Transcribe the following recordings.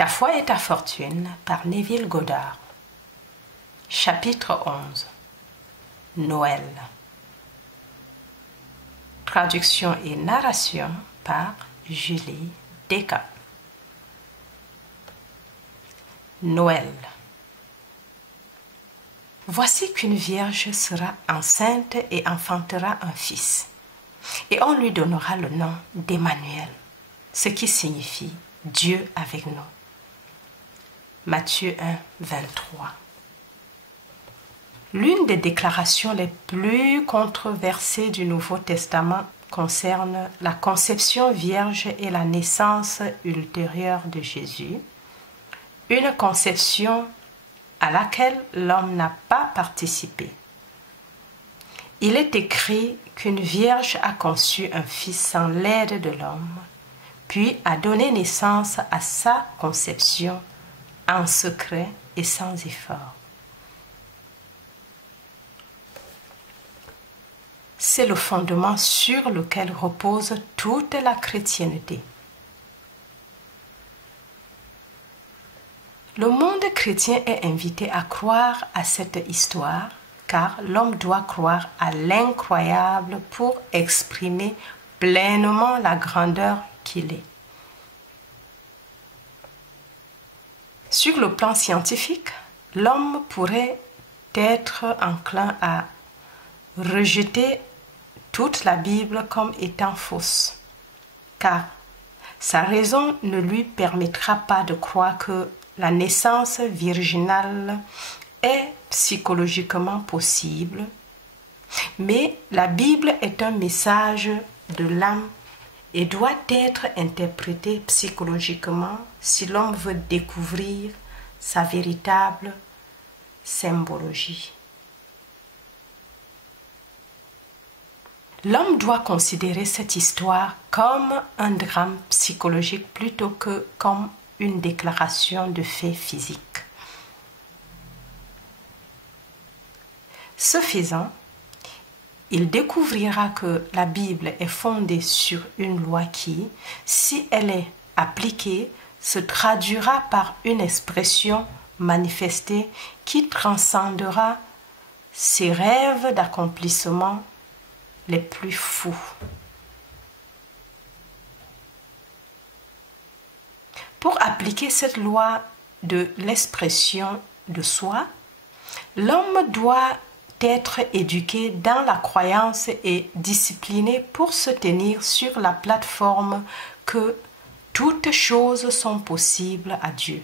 Ta foi et ta fortune par Neville Goddard. Chapitre 11. Noël. Traduction et narration par Julie Descamps. Noël. Voici qu'une vierge sera enceinte et enfantera un fils, et on lui donnera le nom d'Emmanuel, ce qui signifie Dieu avec nous. Matthieu 1, 23. L'une des déclarations les plus controversées du Nouveau Testament concerne la conception vierge et la naissance ultérieure de Jésus, une conception à laquelle l'homme n'a pas participé. Il est écrit qu'une vierge a conçu un fils sans l'aide de l'homme, puis a donné naissance à sa conception en secret et sans effort. C'est le fondement sur lequel repose toute la chrétienté. Le monde chrétien est invité à croire à cette histoire, car l'homme doit croire à l'incroyable pour exprimer pleinement la grandeur qu'il est. Sur le plan scientifique, l'homme pourrait être enclin à rejeter toute la Bible comme étant fausse, car sa raison ne lui permettra pas de croire que la naissance virginale est psychologiquement possible, mais la Bible est un message de l'âme et doit être interprétée psychologiquement si l'homme veut découvrir sa véritable symbologie. L'homme doit considérer cette histoire comme un drame psychologique plutôt que comme une déclaration de fait physique. Ce faisant, il découvrira que la Bible est fondée sur une loi qui, si elle est appliquée, se traduira par une expression manifestée qui transcendera ses rêves d'accomplissement les plus fous. Pour appliquer cette loi de l'expression de soi, l'homme doit être éduqué dans la croyance et discipliné pour se tenir sur la plateforme que toutes choses sont possibles à Dieu.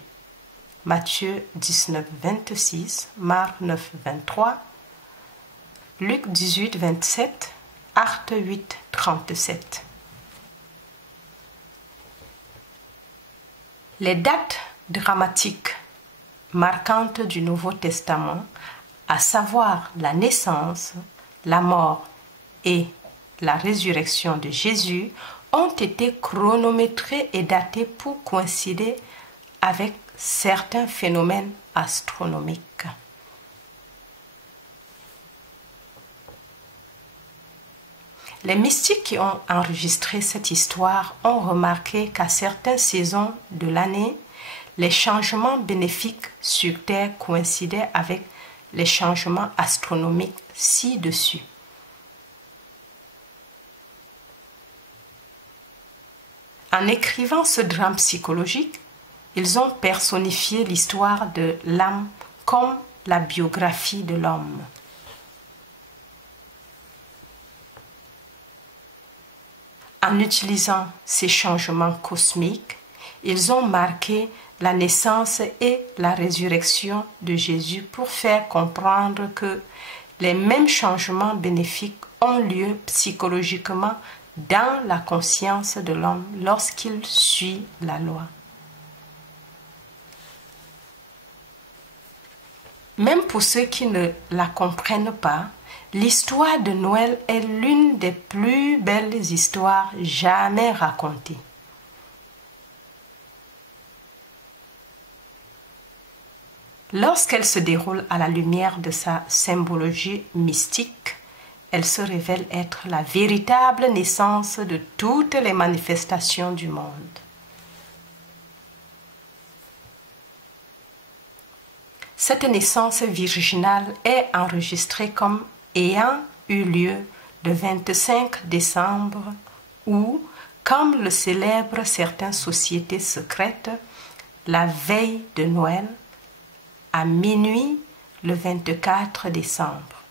Matthieu 19, 26, Marc 9, 23, Luc 18, 27, Actes 8, 37. Les dates dramatiques marquantes du Nouveau Testament, à savoir la naissance, la mort et la résurrection de Jésus, ont été chronométrées et datées pour coïncider avec certains phénomènes astronomiques. Les mystiques qui ont enregistré cette histoire ont remarqué qu'à certaines saisons de l'année, les changements bénéfiques sur Terre coïncidaient avec les changements astronomiques ci-dessus. En écrivant ce drame psychologique, ils ont personnifié l'histoire de l'âme comme la biographie de l'homme. En utilisant ces changements cosmiques, ils ont marqué la naissance et la résurrection de Jésus pour faire comprendre que les mêmes changements bénéfiques ont lieu psychologiquement dans la conscience de l'homme lorsqu'il suit la loi. Même pour ceux qui ne la comprennent pas, l'histoire de Noël est l'une des plus belles histoires jamais racontées. Lorsqu'elle se déroule à la lumière de sa symbologie mystique, elle se révèle être la véritable naissance de toutes les manifestations du monde. Cette naissance virginale est enregistrée comme ayant eu lieu le 25 décembre ou, comme le célèbrent certaines sociétés secrètes, la veille de Noël, à minuit le 24 décembre.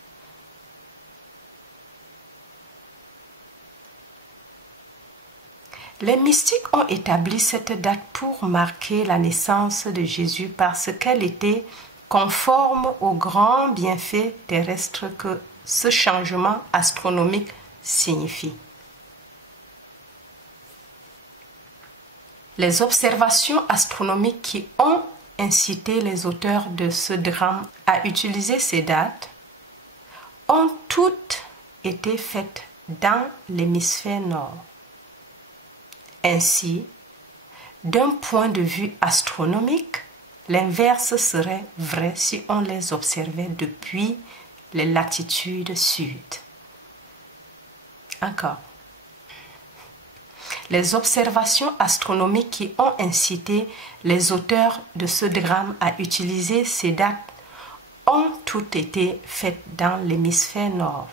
Les mystiques ont établi cette date pour marquer la naissance de Jésus parce qu'elle était conforme aux grands bienfaits terrestres que ce changement astronomique signifie. Les observations astronomiques qui ont incité les auteurs de ce drame à utiliser ces dates ont toutes été faites dans l'hémisphère nord. Ainsi, d'un point de vue astronomique, l'inverse serait vrai si on les observait depuis les latitudes sud. Encore. Les observations astronomiques qui ont incité les auteurs de ce drame à utiliser ces dates ont toutes été faites dans l'hémisphère nord.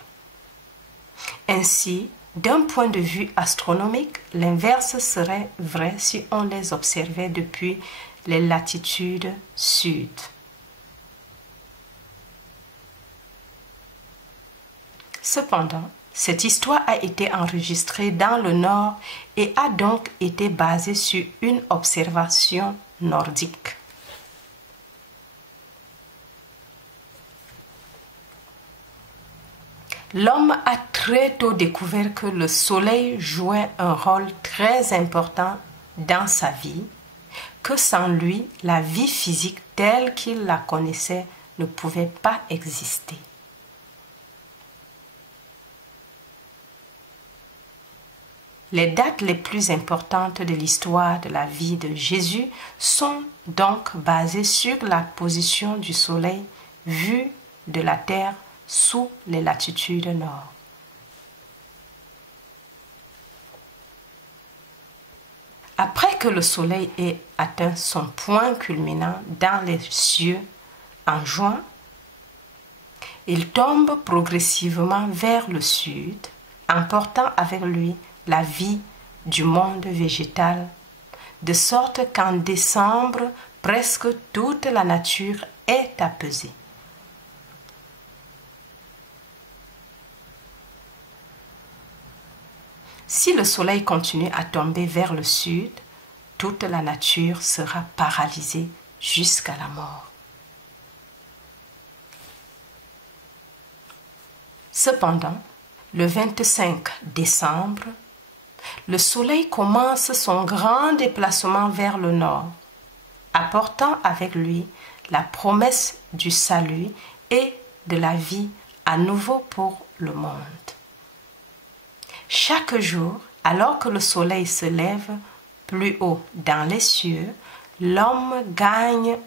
Ainsi, d'un point de vue astronomique, l'inverse serait vrai si on les observait depuis les latitudes sud. Cependant, cette histoire a été enregistrée dans le nord et a donc été basée sur une observation nordique. L'homme a très tôt découvert que le soleil jouait un rôle très important dans sa vie, que sans lui, la vie physique telle qu'il la connaissait ne pouvait pas exister. Les dates les plus importantes de l'histoire de la vie de Jésus sont donc basées sur la position du soleil vu de la terre sous les latitudes nord. Après que le soleil ait atteint son point culminant dans les cieux en juin, il tombe progressivement vers le sud, emportant avec lui la vie du monde végétal, de sorte qu'en décembre, presque toute la nature est apaisée. Si le soleil continue à tomber vers le sud, toute la nature sera paralysée jusqu'à la mort. Cependant, le 25 décembre, le soleil commence son grand déplacement vers le nord, apportant avec lui la promesse du salut et de la vie à nouveau pour le monde. Chaque jour, alors que le soleil se lève plus haut dans les cieux, l'homme gagne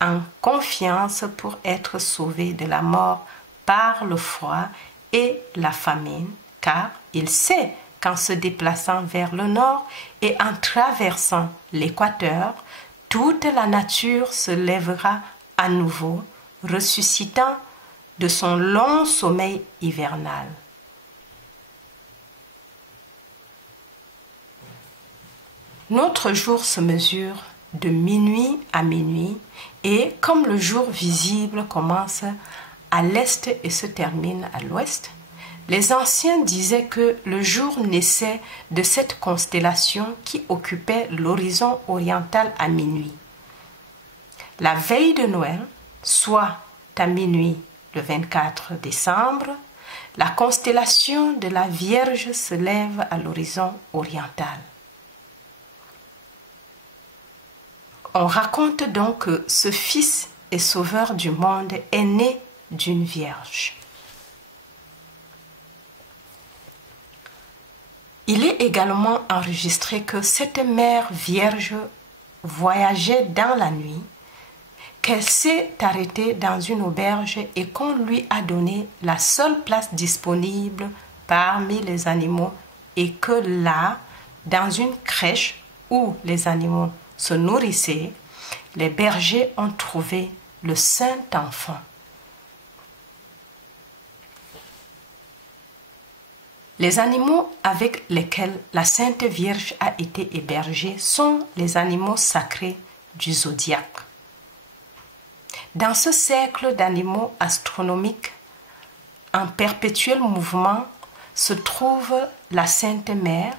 en confiance pour être sauvé de la mort par le froid et la famine, car il sait qu'en se déplaçant vers le nord et en traversant l'équateur, toute la nature se lèvera à nouveau, ressuscitant de son long sommeil hivernal. Notre jour se mesure de minuit à minuit et comme le jour visible commence à l'est et se termine à l'ouest, les anciens disaient que le jour naissait de cette constellation qui occupait l'horizon oriental à minuit. La veille de Noël, soit à minuit le 24 décembre, la constellation de la Vierge se lève à l'horizon oriental. On raconte donc que ce Fils et Sauveur du monde est né d'une Vierge. Il est également enregistré que cette mère vierge voyageait dans la nuit, qu'elle s'est arrêtée dans une auberge et qu'on lui a donné la seule place disponible parmi les animaux et que là, dans une crèche où les animaux se nourrissaient, les bergers ont trouvé le saint enfant. Les animaux avec lesquels la Sainte Vierge a été hébergée sont les animaux sacrés du zodiaque. Dans ce cercle d'animaux astronomiques en perpétuel mouvement se trouve la Sainte Mère,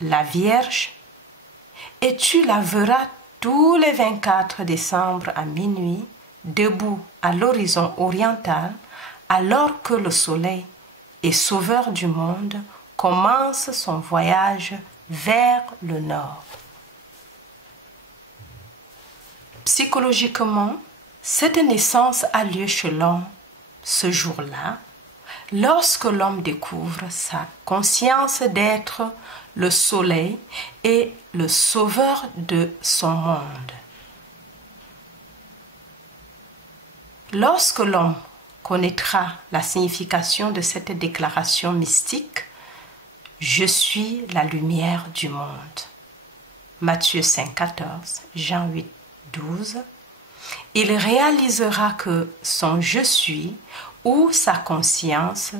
la Vierge, et tu la verras tous les 24 décembre à minuit, debout à l'horizon oriental, alors que le soleil et sauveur du monde commence son voyage vers le nord. Psychologiquement, cette naissance a lieu chez l'homme ce jour-là, lorsque l'homme découvre sa conscience d'être le soleil et le sauveur de son monde. Lorsque l'homme connaîtra la signification de cette déclaration mystique, « Je suis la lumière du monde » Matthieu 5, 14, Jean 8, 12, il réalisera que son « Je suis » ou sa conscience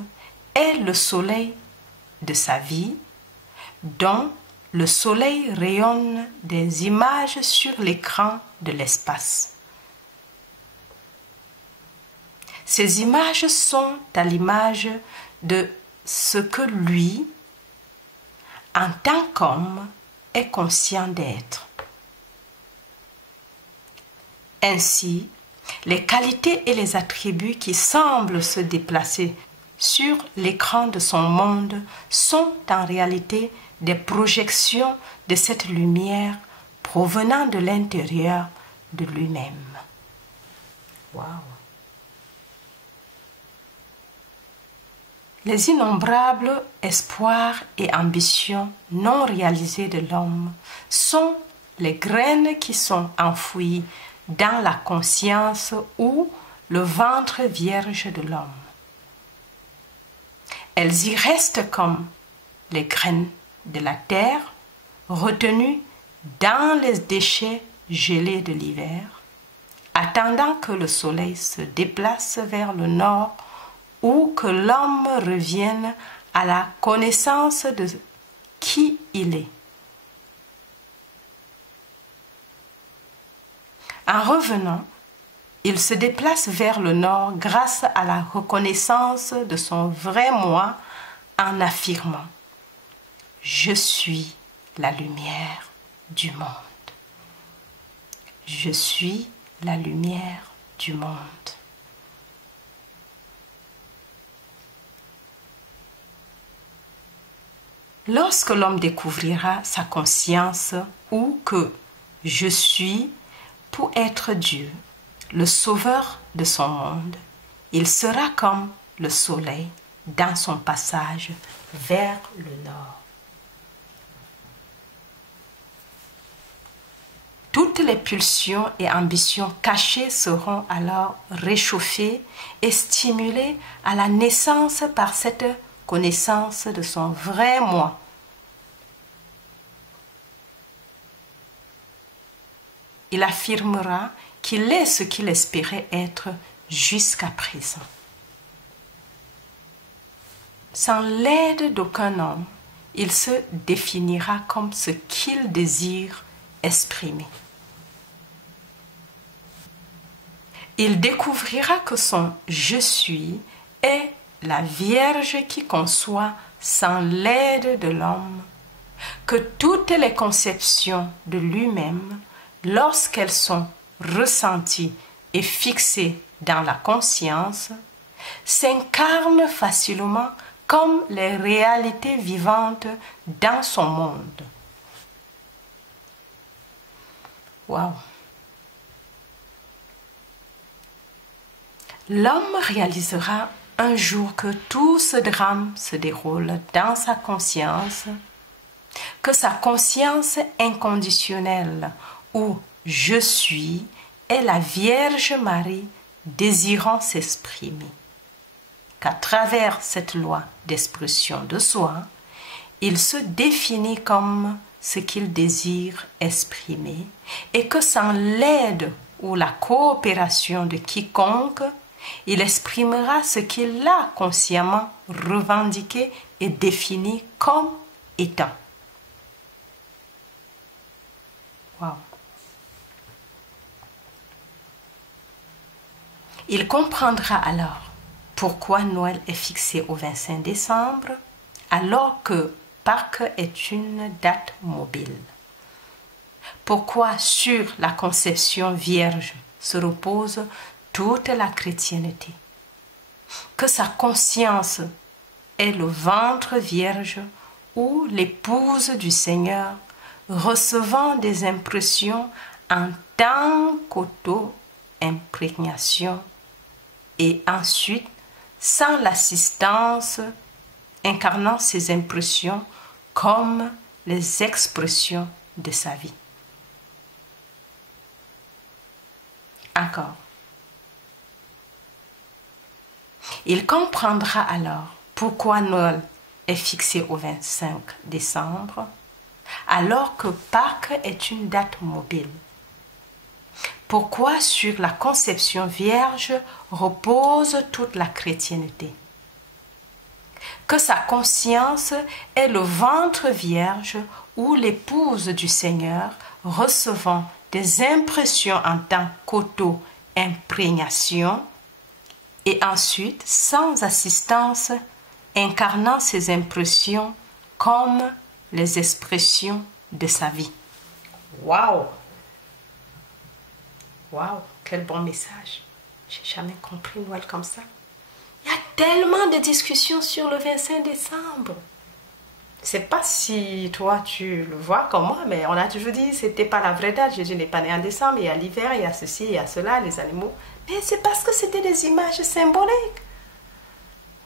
est le soleil de sa vie, dont le soleil rayonne des images sur l'écran de l'espace. Ces images sont à l'image de ce que lui, en tant qu'homme, est conscient d'être. Ainsi, les qualités et les attributs qui semblent se déplacer sur l'écran de son monde sont en réalité des projections de cette lumière provenant de l'intérieur de lui-même. Wow. Les innombrables espoirs et ambitions non réalisées de l'homme sont les graines qui sont enfouies dans la conscience ou le ventre vierge de l'homme. Elles y restent comme les graines de la terre retenues dans les déchets gelés de l'hiver, attendant que le soleil se déplace vers le nord ou que l'homme revienne à la connaissance de qui il est. En revenant, il se déplace vers le nord grâce à la reconnaissance de son vrai moi en affirmant « Je suis la lumière du monde. Je suis la lumière du monde. » Lorsque l'homme découvrira sa conscience ou que « Je suis » pour être Dieu, le sauveur de son monde, il sera comme le soleil dans son passage vers le nord. Toutes les pulsions et ambitions cachées seront alors réchauffées et stimulées à la naissance par cette connaissance de son vrai moi. Il affirmera qu'il est ce qu'il espérait être jusqu'à présent. Sans l'aide d'aucun homme, il se définira comme ce qu'il désire exprimer. Il découvrira que son « je suis » est la Vierge qui conçoit sans l'aide de l'homme, que toutes les conceptions de lui-même, lorsqu'elles sont ressenties et fixées dans la conscience, s'incarnent facilement comme les réalités vivantes dans son monde. Waouh! L'homme réalisera un jour que tout ce drame se déroule dans sa conscience, que sa conscience inconditionnelle où je suis est la Vierge Marie désirant s'exprimer, qu'à travers cette loi d'expression de soi, il se définit comme ce qu'il désire exprimer et que sans l'aide ou la coopération de quiconque, il exprimera ce qu'il a consciemment revendiqué et défini comme étant. Wow. Il comprendra alors pourquoi Noël est fixé au 25 décembre, alors que Pâques est une date mobile. Pourquoi sur la conception vierge se repose toute la chrétienté. Que sa conscience est le ventre vierge où l'épouse du Seigneur, recevant des impressions en tant qu'auto-imprégnation et ensuite, sans l'assistance, incarnant ces impressions comme les expressions de sa vie. Encore. Il comprendra alors pourquoi Noël est fixé au 25 décembre, alors que Pâques est une date mobile. Pourquoi sur la conception vierge repose toute la chrétienté. Que sa conscience est le ventre vierge où l'épouse du Seigneur, recevant des impressions en tant qu'auto-imprégnation, et ensuite, sans assistance, incarnant ces impressions comme les expressions de sa vie. Waouh! Waouh, quel bon message. J'ai jamais compris Noël comme ça. Il y a tellement de discussions sur le 25 décembre. Je ne sais pas si toi tu le vois comme moi, mais on a toujours dit que ce n'était pas la vraie date. Jésus n'est pas né en décembre, il y a l'hiver, il y a ceci, il y a cela, les animaux. Mais c'est parce que c'était des images symboliques.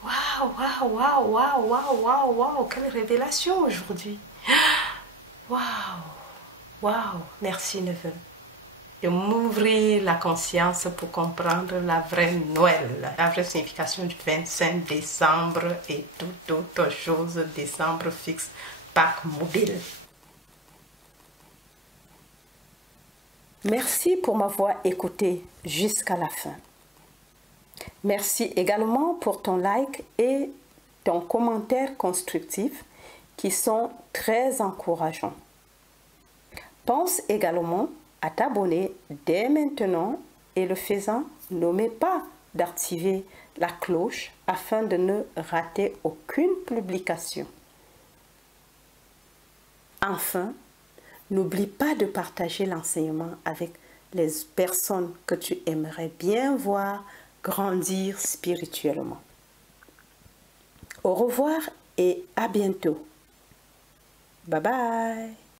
Waouh, waouh, waouh, waouh, waouh, waouh, waouh, quelle révélation aujourd'hui. Waouh, waouh, merci neveu. De m'ouvrir la conscience pour comprendre la vraie Noël, la vraie signification du 25 décembre et toute autre chose, décembre fixe, Pâques mobile. Merci pour m'avoir écouté jusqu'à la fin. Merci également pour ton like et ton commentaire constructif qui sont très encourageants. Pense également à t'abonner dès maintenant et le faisant, n'oublie pas d'activer la cloche afin de ne rater aucune publication. Enfin, n'oublie pas de partager l'enseignement avec les personnes que tu aimerais bien voir grandir spirituellement. Au revoir et à bientôt. Bye bye.